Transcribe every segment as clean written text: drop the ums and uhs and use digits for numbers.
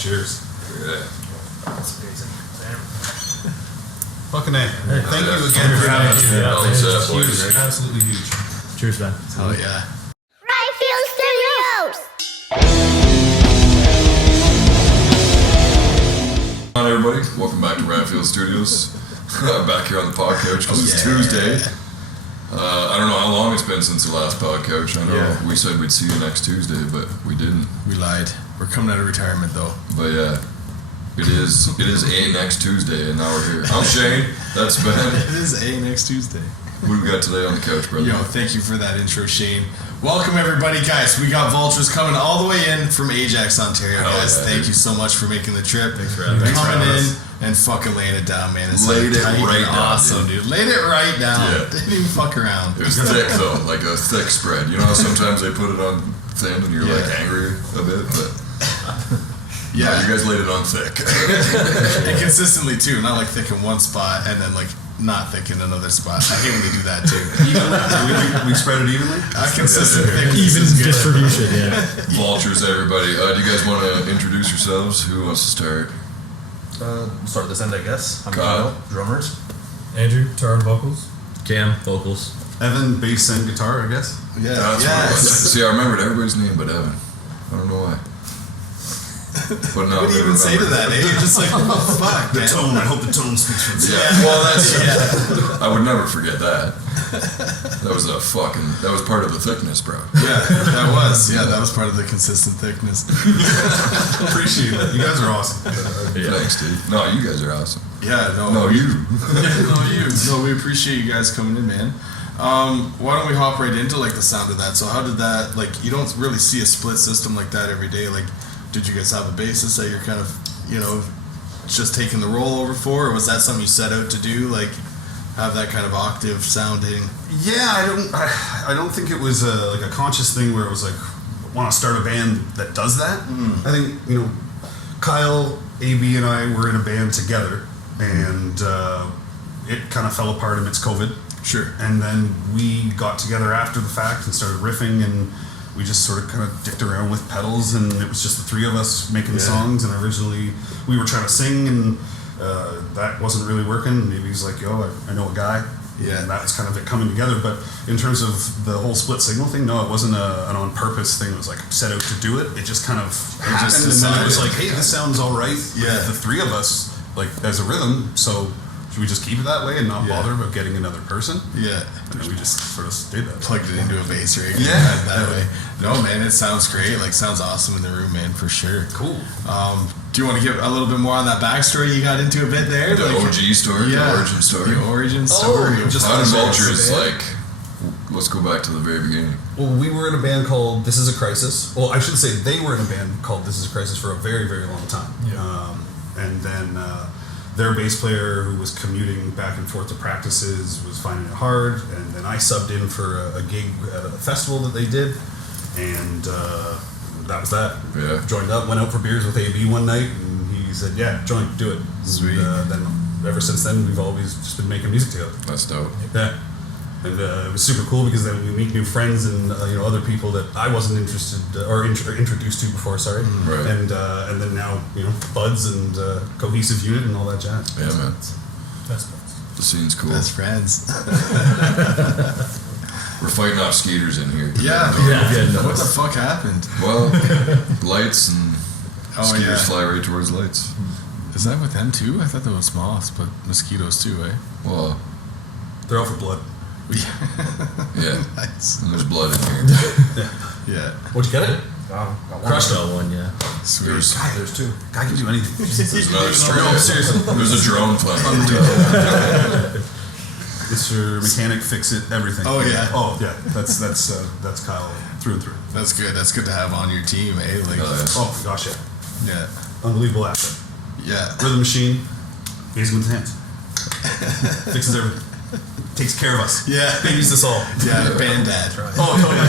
Cheers. Yeah. That's amazing. Fucking A. Thank you again for having us. Yeah, Huge, absolutely huge. Cheers, man. Oh yeah. Hi everybody, welcome back to Radfield Studios. I'm back here on the podcouch because it's Tuesday. I don't know how long it's been since the last podcouch. I know we said we'd see you next Tuesday, but we didn't. We lied. We're coming out of retirement though. But yeah, it is a next Tuesday, and now we're here. I'm Shane. That's Ben. It is a next Tuesday. What do we got today on the couch, brother? Yo, thank you for that intro, Shane. Welcome everybody, guys. We got Vultures coming all the way in from Ajax, Ontario, guys. Yeah, thank you so much for making the trip. Thanks for having us. Coming in and fucking laying it down, man. It's Laid it tight right and down, awesome, dude. Laid it right down. Yeah. Didn't even fuck around. It was thick though, like a thick spread. You know how sometimes they put it on thin and you're like angry a bit, but Yeah, no, you guys laid it on thick. and consistently too, not like thick in one spot and then like not thick in another spot. I hate when they do that too. we spread it evenly? Consistent thick. Even distribution, yeah. Vultures, everybody. Do you guys want to introduce yourselves? Who wants to start? Start this end, I guess. I'm Kyle. Kyle, drummers. Andrew, guitar and vocals. Cam, vocals. Evan, bass and guitar, I guess. Yeah. That's what it was. See, I remembered everybody's name but Evan. I don't know why. But no, What do you even say to that? Eh? You're just like, oh fuck, man. Tone, I hope the tone speaks for itself. Yeah, well, that's. I would never forget that. That was part of the thickness, bro. Yeah, that was part of the consistent thickness. Appreciate it. You guys are awesome. Thanks, dude. No, you guys are awesome. Yeah, No, you. No, we appreciate you guys coming in, man. Why don't we hop right into like the sound of that? So how did that, like, you don't really see a split system like that every day. Like, did you guys have a bassist that you're kind of, just taking the role over for, or was that something you set out to do, like have that kind of octave sounding? Yeah, I don't think it was like a conscious thing where it was like, want to start a band that does that. I think, Kyle, AB, and I were in a band together, and it kind of fell apart amidst COVID. Sure. And then we got together after the fact and started riffing, and we just sort of kind of dicked around with pedals, and it was just the three of us making songs. And originally we were trying to sing, and that wasn't really working. Maybe he's like, yo, I know a guy. Yeah. And that was kind of it coming together. But in terms of the whole split signal thing, no, it wasn't an on purpose thing. It was like set out to do it. It just kind of happened, and then it was like, hey, this sounds all right. Yeah. The three of us, like, as a rhythm. So should we just keep it that way and not bother about getting another person? Yeah. And then we just sort of did that. Plugged it into a bass rig. Yeah. That way. No, man, it sounds great. Like, sounds awesome in the room, man, for sure. Cool. Do you want to give a little bit more on that backstory you got into a bit there? The like, OG story, yeah, the origin story. The origin story. just How did the Vultures, like, let's go back to the very beginning. Well, we were in a band called This Is a Crisis. Well, I should say they were in a band called This Is a Crisis for a very, very long time. Yeah. And then their bass player, who was commuting back and forth to practices, was finding it hard. And then I subbed in for a gig at a festival that they did. And that was that. Yeah. Joined up, went out for beers with AB one night, and he said, yeah, join, do it. Sweet. And then ever since then, we've always just been making music together. That's dope. Yeah. And it was super cool because then we meet new friends and other people that I wasn't interested or introduced to before. Sorry. Right. And then now buds and cohesive unit and all that jazz. Yeah, man. That's The scene's cool. Best friends. We're fighting off skaters in here. Yeah. no. What the fuck happened? Well, lights and skaters fly right towards lights. Is that with them too? I thought that was moths, but mosquitoes too, eh? Well, They're out for blood. yeah. Nice. And there's blood in here. Yeah. What'd you get it? Crushed on one, yeah. Sweet. There's two. Guy can do anything. There's another story. No, seriously. There's a drone flying. It's your mechanic, fix it, everything. Oh, yeah. Oh yeah. That's Kyle through and through. That's good. That's good to have on your team, eh? Like, Oh my gosh, yeah. yeah. Unbelievable asset. Yeah. Rhythm machine. He's with his hands. Fixes everything. Takes care of us. Yeah. Babies us all. Yeah, band dad. Oh, totally.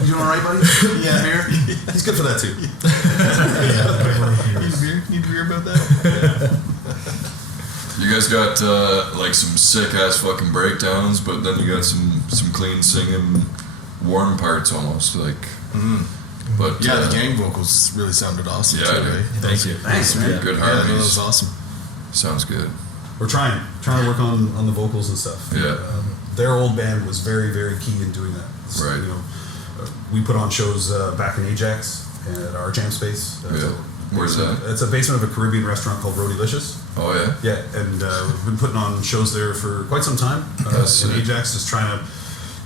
You doing all right, buddy? Yeah. Beer? He's good for that too. Need beer about that? You guys got like some sick ass fucking breakdowns, but then you got some clean singing, warm parts almost. Like, But Yeah, the gang vocals really sounded awesome Yeah, too, dude. right? Thank you. Thanks, man. Yeah. good Yeah, that harmonies. was awesome. Sounds good. We're trying to work on the vocals and stuff. Yeah. Their old band was very, very key in doing that. So, Right. We put on shows back in Ajax at our jam space. Yeah. Where's that? It's a basement of a Caribbean restaurant called Rotylicious. Oh yeah. Yeah, and we've been putting on shows there for quite some time That's in sick. Ajax, just trying to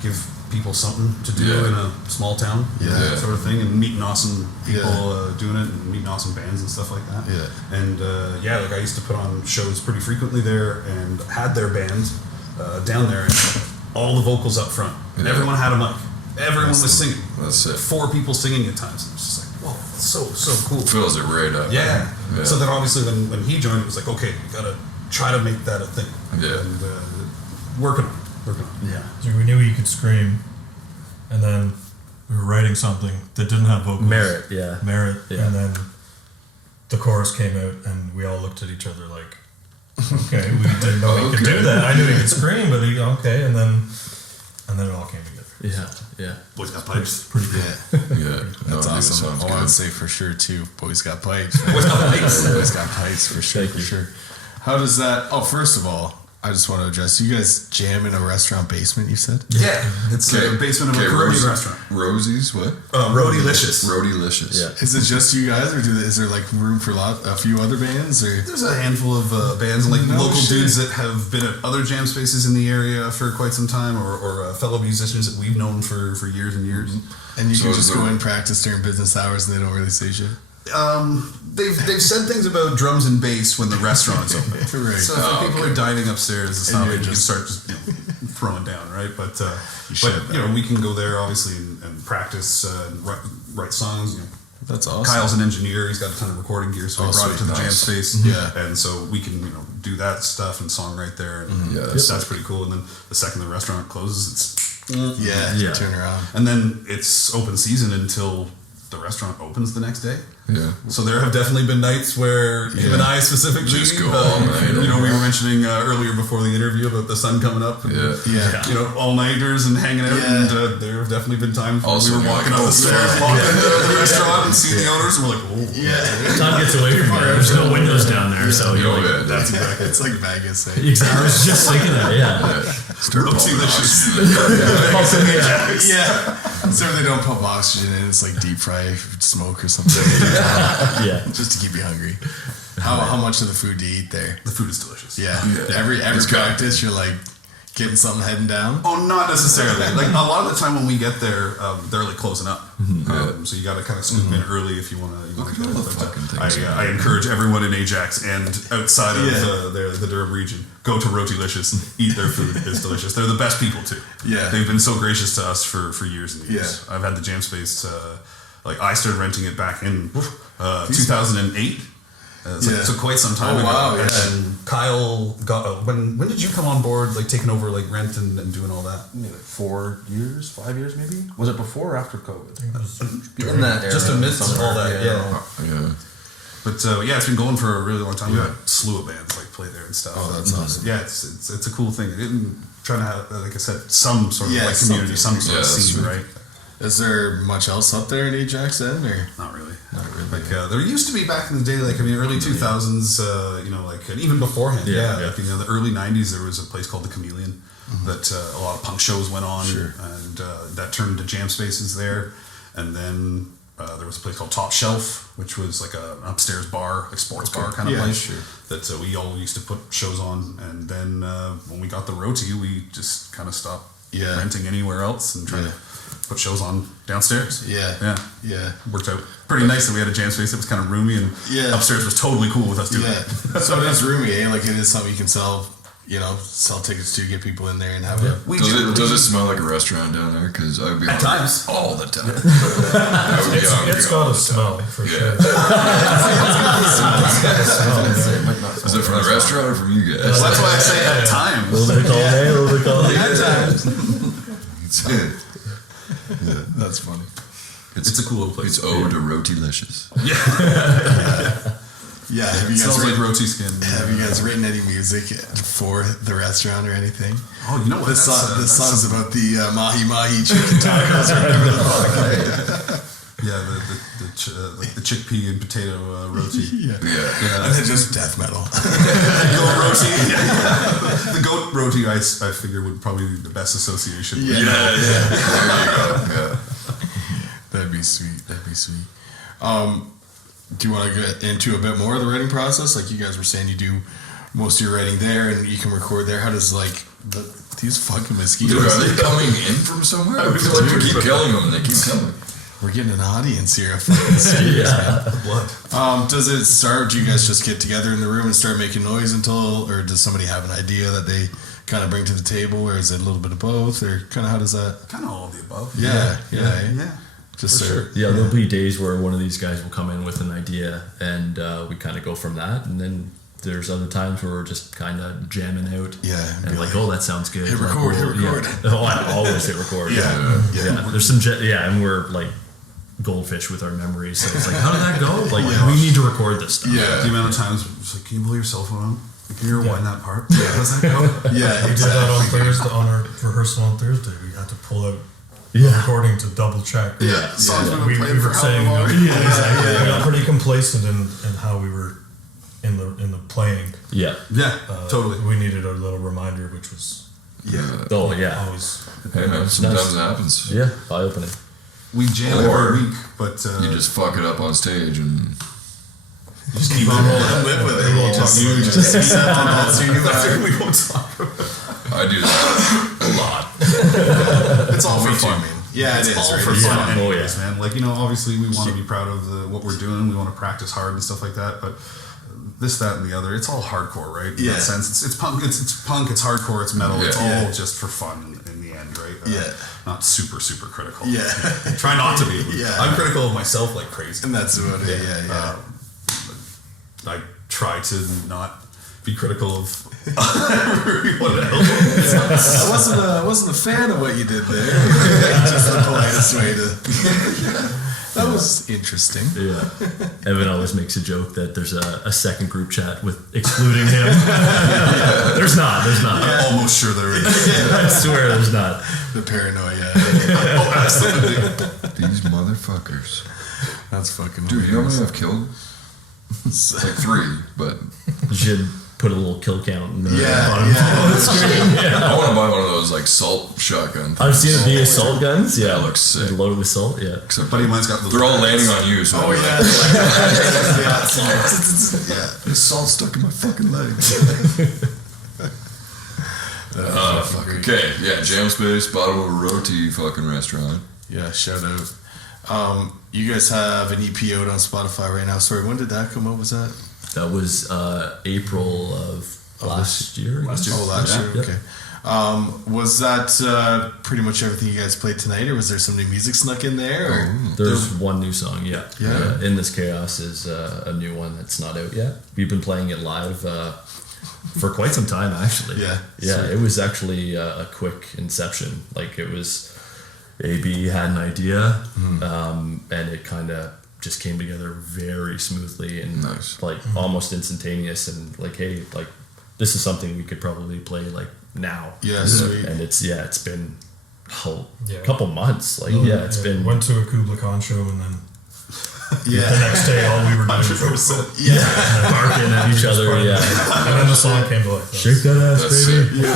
give people something to do Yeah. in a small town, Yeah. sort of thing, and meeting awesome people Yeah. doing it, and meeting awesome bands and stuff like that. Yeah. And like I used to put on shows pretty frequently there, and had their band down there, and all the vocals up front. Yeah. Everyone had a mic. Everyone was singing. That's it. 4 people singing at times. It was just like, whoa, so cool. Fills it right up. Yeah. Yeah. So then obviously when he joined, it was like, okay, we gotta try to make that a thing. Yeah. And working on it. Yeah. So we knew you could scream, and then we were writing something that didn't have vocals. Merit, yeah. Merit, Yeah. and then the chorus came out, and we all looked at each other like, okay, we didn't know he could Okay. do that. I knew he could scream, but okay, and then it all came together. Yeah, yeah. Boys got pipes. Pretty cool. Yeah. That's No, dude, awesome. sounds Oh, good. I would say for sure too. Boys got pipes. Boys got pipes. Boys got pipes for sure. Thank For you. sure. How does that? Oh, first of all, I just want to address. You guys jam in a restaurant basement. You said. Yeah. It's the basement of a Caribbean restaurant. Rosie's what? Rotylicious. Rotylicious. Yeah. Is it just you guys, or is there like room for a few other bands? Or There's a handful of bands, like No local shit. dudes that have been at other jam spaces in the area for quite some time, or fellow musicians that we've known for years and years. and you So can is just there- go and practice during business hours, and they don't really say shit. They've said things about drums and bass when the restaurant is open. Right. So if people are dining upstairs, it's And not you're like you can just- start just throwing down, right? But should, we can go there obviously and practice and write songs. That's awesome. Kyle's an engineer; he's got a ton of recording gear, so Oh, we brought it to sweet. the jam Nice. space. Yeah. and so we can do that stuff and songwrite there. And Yeah, that's pretty cool. And then the second the restaurant closes, it's Yeah. Yeah. Turn around. and then it's open season until the restaurant opens the next day. Yeah. So there have definitely been nights where him and I specifically, Just go all night. we were mentioning earlier before the interview about the sun coming up. And, Yeah. Yeah. all nighters and hanging out, Yeah. and there have definitely been times when Also, we were you're walking like, up oh, the stairs, fuck. walking into the restaurant, and see the owners, and we're like, oh, Yeah. Time gets away from you. There's no windows down there, so you're Oh, like, yeah. that's exactly It's like Vegas. Eh? exactly. I was just thinking that, yeah. Start pumping Rotylicious. oxygen. Yeah. So they don't pump oxygen in, it's like deep fry smoke or something. Yeah. Just to keep you hungry. How much of the food do you eat there? The food is delicious. Yeah. Yeah. Every It's good. practice, you're like getting something heading down. Oh, not necessarily. Like a lot of the time when we get there, they're like closing up. So you got to kind of scoop in early if you want to. Look at all the fucking things. I encourage everyone in Ajax and outside of Yeah. the Durham region, go to Rotylicious. Eat their food; it's delicious. They're the best people too. Yeah. they've been so gracious to us for years and years. Yeah. I've had the jam space. I started renting it back in 2008. Yeah. So quite some time Oh, ago. wow, yeah. And Kyle got when did you come on board, like taking over like rent and doing all that? 4 years, 5 years maybe? Was it before or after COVID? In In that Just era amidst somewhere, all that, yeah. Yeah. But it's been going for a really long time. We got a slew of bands like play there and stuff. Oh, that's awesome. Yeah, it's a cool thing. Trying to have, like I said, some sort of Yeah, like community, some something. sort of Yeah, that's scene, sweet. right? Is there much else up there in Ajax then? Or? Not really. Like there used to be back in the day, like early 2000s, and even beforehand. Yeah, Like the early 90s, there was a place called the Chameleon that a lot of punk shows went on, and that turned into jam spaces there. And then there was a place called Top Shelf, which was like an upstairs bar, like sports bar kind of Yeah, place sure. that we all used to put shows on. And then when we got the Roti, we just kind of stopped Yeah. renting anywhere else and trying to put shows on downstairs. Yeah. Yeah. Worked out pretty nice that we had a jam space that was kind of roomy, and Yeah. upstairs was totally cool with us doing Yeah. it. So it is roomy, eh? Like it is something you can sell tickets to, get people in there and have a. Does it smell like a restaurant down there? Because I would be At hungry times. all the time. I would be hungry It's all got a the time. smell for Yeah. sure. Is it from the restaurant or from you guys? Well, that's why I say at A times. little bit of column A, a little bit of column B. That's funny. It's a cool little place. It's ode to Rotylicious. Yeah. Have It you guys smells like written, roti skin. have you guys written any music for the restaurant or anything? Oh, you know what? The song's about the mahi mahi chicken tacos or whatever the fuck. like the chickpea and potato roti. Yeah. And then just death metal. Goat roti. The goat roti, I figure, would probably be the best association. Yeah. There you go. Yeah. That'd be sweet. Do you want to get into a bit more of the writing process? Like you guys were saying, you do most of your writing there, and you can record there. How does these fucking mosquitoes? Dude, are they coming in from somewhere? I feel like we keep killing them and they keep coming. We're getting an audience here. Fucking mosquitoes, man. Blood. Does it start? Do you guys just get together in the room and start making noise or does somebody have an idea that they kind of bring to the table, or is it a little bit of both, or kind of how does that? Kind of all of the above. Yeah. Just For sure. Yeah, there'll be days where one of these guys will come in with an idea, and we kind of go from that, and then there's other times where we're just kind of jamming out. Yeah. And like, oh, that sounds good. Hit Like, record, we'll- hit record. Yeah. Oh, I always hit record. Yeah. There's some, and we're like goldfish with our memories. So it's like, how did that go? Like, we need to record this stuff. Yeah. The amount of times it's like, can you blow your cell phone out? Can you rewind that part? Yeah. How does that go? Yeah, We did that on Thursday, on our rehearsal on Thursday. We had to pull out recording to double check. Yeah. Songs we've We been playing for were how saying, long? we got pretty complacent in how we were in the playing. Yeah. Yeah. Totally. We needed a little reminder, which was Oh, yeah. always. Hey man, sometimes it happens. Yeah, eye-opening. We jam Or every week, but You just fuck it up on stage and just keep on rolling. Live with it. You just see that on that scene. We won't talk about it. I do that a lot. It's all for fun. Yeah, it is. All Right? for Yeah. fun, Oh, anyways, yeah. man. Like, obviously we want to be proud of what we're doing. We want to practice hard and stuff like that. But this, that, and the other, it's all hardcore, right? In Yeah. that sense, it's punk. It's punk. It's hardcore. It's metal. Yeah. It's all Yeah. just for fun in the end, right? Yeah. Not super critical. Yeah. Try not to be. Yeah. I'm critical of myself like crazy. And that's about it. Yeah. I try to not be critical of everyone else. I wasn't a fan of what you did there. Just the politest way to. That was interesting. Yeah. Evan always makes a joke that there's a second group chat with excluding him. There's not. I'm almost sure there is. I swear there's not. The paranoia. Oh, absolutely. These motherfuckers. That's fucking Dude, you know how many hilarious. I've killed? Like 3, but You should put a little kill count in the bottom Yeah. of the screen. I want to buy one of those like salt shotgun things. I've seen the assault guns. Yeah, That looks sick. Loaded with salt. Yeah. Except Buddy of mine's got those they're all packets. landing on you, so Oh I'm yeah. there's salt stuck in my fucking leg. Fuck. Okay, yeah, Jam Space, Bottle of Roti fucking restaurant. Yeah. Shout out. You guys have an EP out on Spotify right now. Sorry, when did that come out? Was that? That was April of last year. Oh, last year. Yeah. Okay. Was that pretty much everything you guys played tonight, or was there some new music snuck in there? Or? There's one new song, yeah. Yeah. In This Chaos is a new one that's not out yet. We've been playing it live for quite some time, actually. Yeah. Yeah, it was actually a quick inception. Like, it was, AB had an idea, and it kind of just came together very smoothly and Nice. like almost instantaneous, and like, hey, like, this is something we could probably play like now. Yeah, sweet. And it's been a Yeah. couple months. Like, it's been Went to a Kubla Khan show, and then the Yeah. next day all we were doing was barking at each other. Yeah, and then the song came to life. shake that ass, That's baby. sick.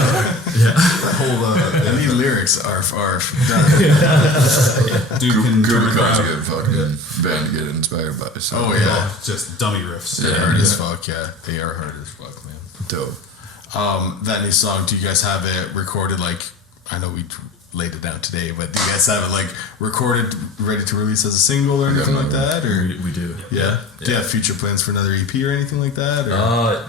That whole I need lyrics. Arf. dude can Google turn a Cars crowd. a good fucking band to get inspired by. So. Oh yeah. Just dummy riffs. They're Yeah. hard as fuck. Yeah, they are hard as fuck, man. Dope. That new song. Do you guys have it recorded? Like, I know we laid it down today, but do you guys have it like recorded, ready to release as a single or anything like that? Or We do. yeah. Do you have future plans for another EP or anything like that? Or?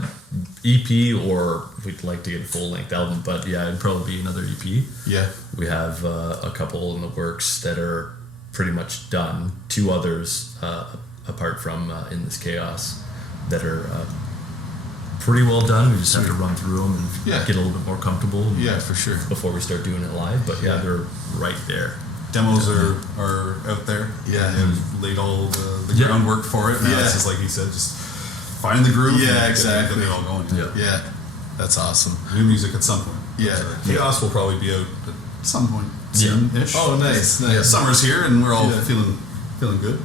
EP, or we'd like to get a full length album, but yeah, it'd probably be another EP. Yeah. We have a couple in the works that are pretty much done. 2 others, apart from In This Chaos, that are pretty well done. We just have to run through them and Yeah. get a little bit more comfortable. Yeah, for sure. Before we start doing it live, but yeah, they're right there. Demos are out there. Yeah. They've laid all the Yeah. groundwork for it. Now Yeah. it's just like he said, just find the groove. Yeah, and exactly. Get it all going. Yeah. Yeah, that's awesome. New music at some point. Yeah. Chaos will probably be out at some point soon-ish. Oh, nice. Yeah, summer's here and we're all Yeah. feeling Feeling good.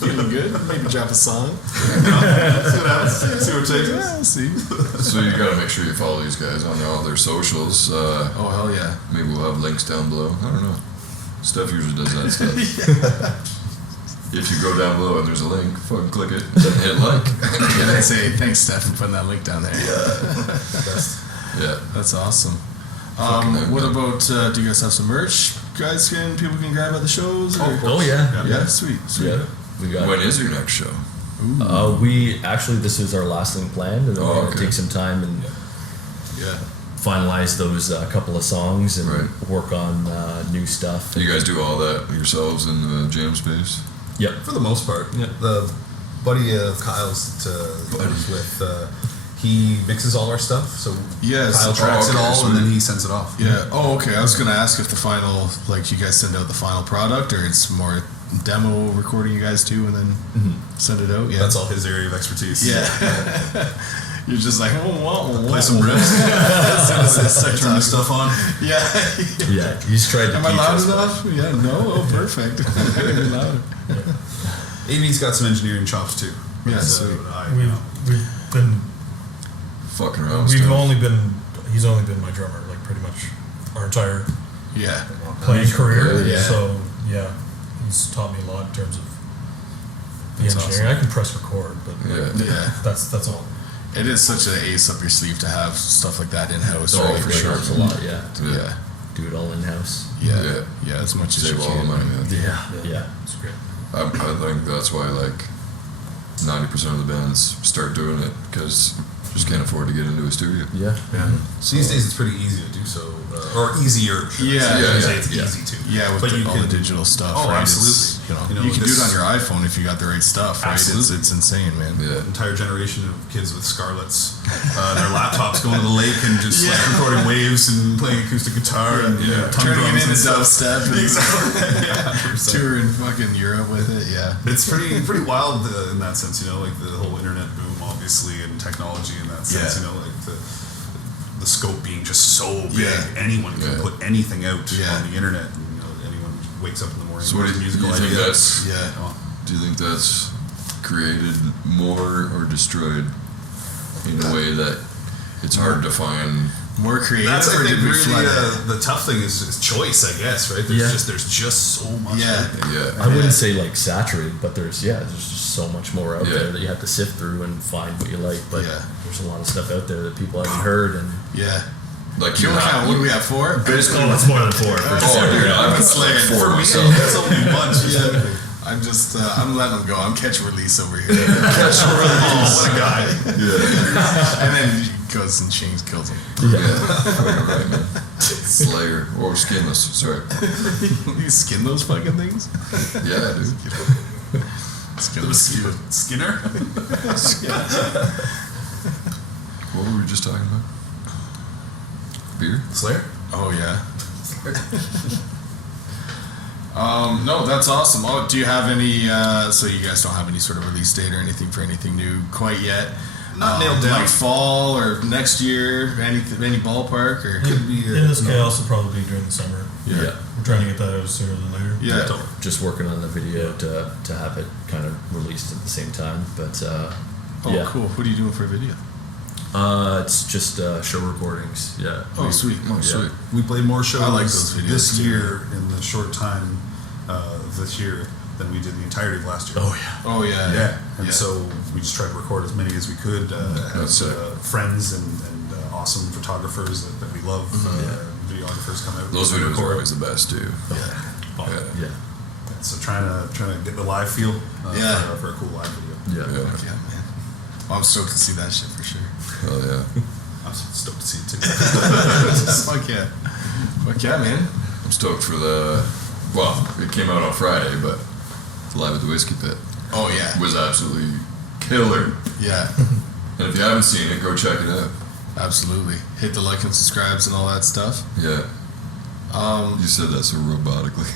Feeling good? Maybe drop a song. See what happens. See what takes us. Yeah, see. So you gotta make sure you follow these guys on all their socials. Oh, hell yeah. Maybe we'll have links down below. I don't know. Steph usually does that stuff. If you go down below and there's a link, fucking click it, then hit like. Yeah, I'd say thanks, Steph, for putting that link down there. Yeah. That's awesome. Fucking What yeah. about, do you guys have some merch people can grab at the shows? Or? Oh yeah. Yeah, sweet. Yeah. We got. When is your next show? We actually, this is our last thing planned, and then we're gonna okay. take some time and Yeah. finalize those couple of songs and Right. work on new stuff. You guys do all that yourselves in the jam space? Yep. For the most part, the buddy of Kyle's I was with, he mixes all our stuff. So Yes. Kyle tracks it all, sweet. and then he sends it off. Yeah. Oh, okay. I was gonna ask if the final, like, you guys send out the final product, or it's more demo recording you guys do, and then send it out. Yeah. That's all his area of expertise. Yeah. You're just like, Play some riffs. Start Turn the stuff on. Yeah. Yeah. He's tried to Am I teach loud us. enough? Yeah. No. Oh, perfect. Even louder. Amy's got some engineering chops too. Yeah, So sweet. We've been. Fucking around with We've stuff. only been. He's only been my drummer, like pretty much our entire Yeah. playing career. Yeah. So yeah, he's taught me a lot in terms of the That's engineering. I can press record, but Yeah. Yeah. that's all. It is such an ace up your sleeve to have stuff like that in house. Oh, right? for sure. It's a lot. Yeah. Yeah. Do it all in house. Yeah. Yeah. Yeah. As much as Save you all the can. money, man. Yeah. It's great. I think that's why like 90% of the bands start doing it because just can't afford to get into a studio. Yeah. So these days it's pretty easy to do so, or easier. Yeah, I shouldn't yeah, say it's yeah. easy to. Yeah, with but you all can the digital stuff. Oh, right? absolutely. You can do this it on your iPhone if you got the right stuff. Right? Absolutely. It's insane, man. Yeah. Entire generation of kids with Scarlets, their laptops going to the lake and just like recording waves and playing acoustic guitar and tongue Turning it drums into and stuff. dubstep. Exactly. Yeah, 100%. Touring fucking Europe with it. Yeah. It's pretty wild in that sense, like the whole internet boom, obviously, and technology in that sense, Yeah. like the scope being just so big, Yeah. anyone can Yeah. put anything out Yeah. on the internet, and anyone wakes up in the morning. So what do with a you musical think idea. that's? Yeah. Do you think that's created more or destroyed in a way that it's hard to find? More creative. That's I or think did we really flood it? the tough thing is choice, I guess, right? There's just so much. Yeah. out there. Yeah. I wouldn't say like saturated, but there's just so much more out Yeah. there that you have to sift through and find what you like. But Yeah. there's a lot of stuff out there that people haven't heard, and Yeah. Like Kill count. What do we have? 4? it's more than 4. For Oh, sure. dude, I've got Slaying. like 4 For me, myself. that's only a bunch. Yeah. I'm just, I'm letting them go. I'm catch and release over here. Oh, what a guy. Yeah. And then he goes and Shane kills him. Yeah. Fucking right, man. Slayer or skinless. Sorry. You skin those fucking things? Yeah, dude. Skin those. Skinner? What were we just talking about? Beer? Slayer? Oh yeah. No, that's awesome. Oh, do you have any? So you guys don't have any sort of release date or anything for anything new quite yet? Not nailed down. Like fall or next year? Any ballpark or? Could be In this chaos will probably be during the summer. Yeah. We're trying to get that out sooner than later. Yeah. Just working on the video to have it kind of released at the same time. But Oh, yeah. cool. What are you doing for a video? It's just show recordings. Yeah. Oh, sweet. Oh, sweet. We played more shows I like those videos this too. year in the short time this year than we did the entirety of last year. Oh yeah. Oh yeah. Yeah, and Yeah. so we just tried to record as many as we could. That's Have it. friends and awesome photographers that we love. Videographers come out. Those and videos are record. always the best, too. Yeah. Yeah. Yeah. So trying to get the live feel. Yeah. For a cool live video. Yeah. Yeah. Yeah, man. Well, I'm stoked to see that shit for sure. Hell yeah. I'm stoked to see it too. Fuck yeah. Fuck yeah, man. I'm stoked for well, it came out on Friday, but Live at the Whiskey Pit Oh yeah. was absolutely killer. Yeah. And if you haven't seen it, go check it out. Absolutely. Hit the like and subscribes and all that stuff. Yeah. You said that so robotically.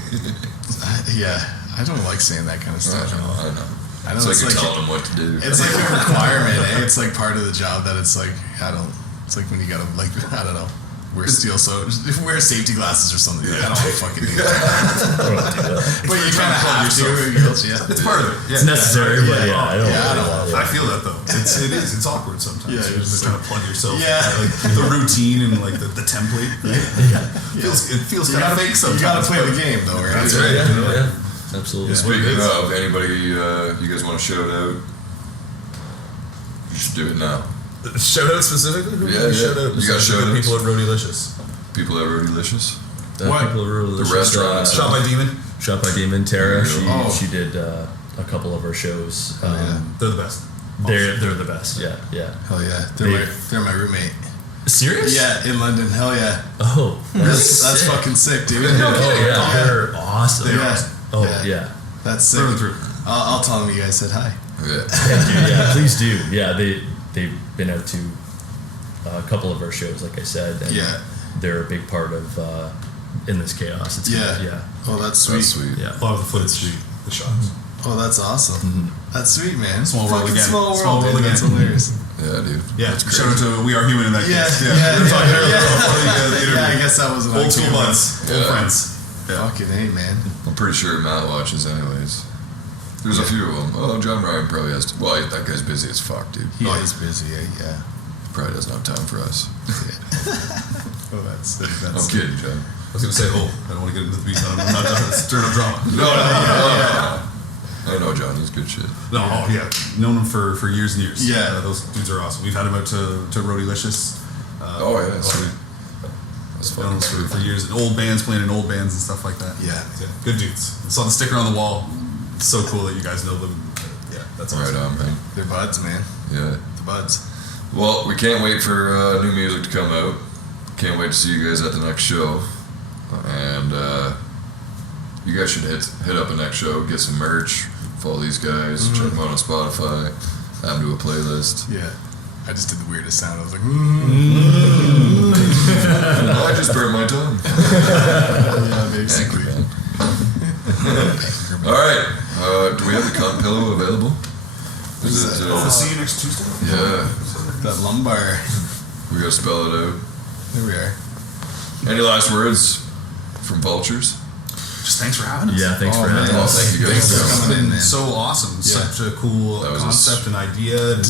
Yeah. I don't like saying that kind of stuff. I know. I know It's like it's you're like- telling them what to do. It's like a requirement, eh? It's like part of the job that it's like, it's like when you gotta, like, I don't know. wear wear safety glasses or something. I don't want to fucking do that. But you kind of have to. It's part of it. Yeah, It's necessary, but yeah. I don't want I feel that though. It's awkward sometimes. Yeah, You're just trying to plug yourself. Yeah. Like the routine and like the template. Right? It feels kind of fake sometimes. You gotta play the game though, right? That's right. Yeah, absolutely. Speaking of, anybody you guys want to shout out? You should do it now. Shout out specifically? Who Yeah, do we shout yeah. out? You got shout outs? People at Roadylicious. People that are delicious. What? People are really The restaurant itself. Shot by Demon. Shot by Demon. Tara. Oh. She did a couple of our shows. They're the best. They're the best. Yeah. Hell yeah, They- they're my roommate. Serious? Yeah, in London. Hell yeah, Oh, that's fucking sick, dude. Oh yeah, they're awesome. Yeah. Oh Yeah. yeah. That's sick. Through and through. I'll tell them you guys said hi. Yeah. Yeah, please do. Yeah, they've been out to a couple of our shows, like I said. And Yeah. they're a big part of in this chaos. It's Yeah. good. Yeah. Oh, that's sweet. That's sweet. Yeah. A lot of the footage, the shots. Oh, that's awesome. That's sweet, man. Small world Fucking again. Small Small world, world dude. That's again. hilarious. Yeah, dude. Yeah, That's shout out to We Are Human in that Yeah, case. yeah, We were talking earlier yeah. about the interview. Yeah, I guess that was an Old school idea. buds, old Yeah. friends. Yeah. Fucking A, man. I'm pretty sure Matt watches anyways. There's a few of them. Oh, John Ryan probably has to. Well, that guy's busy as fuck, dude. He is busy, yeah. Probably doesn't have time for us. Oh, that's I'm kidding, John. I was gonna say, I don't want to get into the beat. I'm not stirring up drama. No. I know John. He's good shit. No, yeah, known him for years and years. Yeah. Those dudes are awesome. We've had him out to Roadylicious. Oh yeah, sweet. That's Known fucking him sweet. for years, and old bands playing in old bands and stuff like that. Yeah. Good dudes. Saw the sticker on the wall. It's so cool that you guys know them. Yeah, that's awesome. Right on, man. They're buds, man. Yeah. The buds. Well, we can't wait for new music to come out. Can't wait to see you guys at the next show. And you guys should hit up the next show, get some merch, follow these guys, check them out on Spotify, add them to a playlist. Yeah. I just did the weirdest sound. I was like, I just burnt my tongue. yeah, basically. Angry man. All right. Do we have the cunt pillow available? Is it? Oh, see you next Tuesday. Yeah. That lumbar. We gotta spell it out. There we are. Any last words from Vultures? Just thanks for having us. Yeah. Thanks for man. having Oh, us. thank you guys. Thanks for coming in, man. So awesome. Yeah. Such a cool That was a concept and idea, and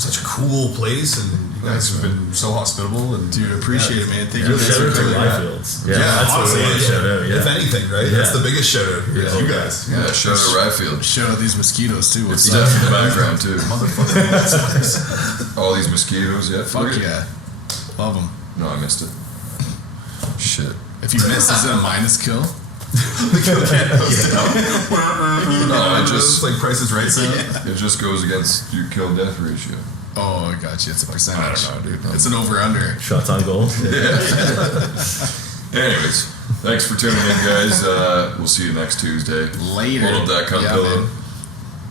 such a cool place. And you guys have been so hospitable. And Dude, appreciate it, man. Thank Yeah, you guys shout for out to coming. Ryfields. Yeah, Yeah, that's what honestly, we want to yeah. shout out. Yeah. If anything, right? That's the biggest shout out here. you guys. Yeah, shout out to Ryfield. Shout out these mosquitoes, too. It's What's up? Steph in the background too. Motherfucker. All these mosquitoes, yeah. Fuck yeah. Love them. No, I missed it. Shit. If you missed, is it a minus kill? No, it It's just like Price is Right sound. it just goes against your kill death ratio. Oh, I got you. It's a percentage. I don't know, dude. It's an over-under. Shots on goal. Anyways, thanks for tuning in, guys. We'll see you next Tuesday. Later. Hold up that cunt Yeah, pillow. man.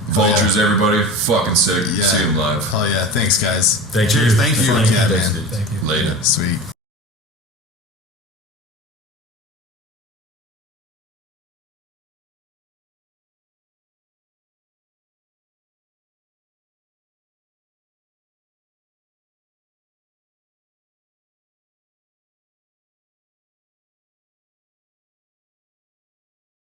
Vultures, everybody. Fucking sick. Yeah. See them live. Hell yeah. Thanks, guys. Thank Cheers, you. thank you. Fuck yeah, Thanks, man. dude. Thank you. Later. Sweet.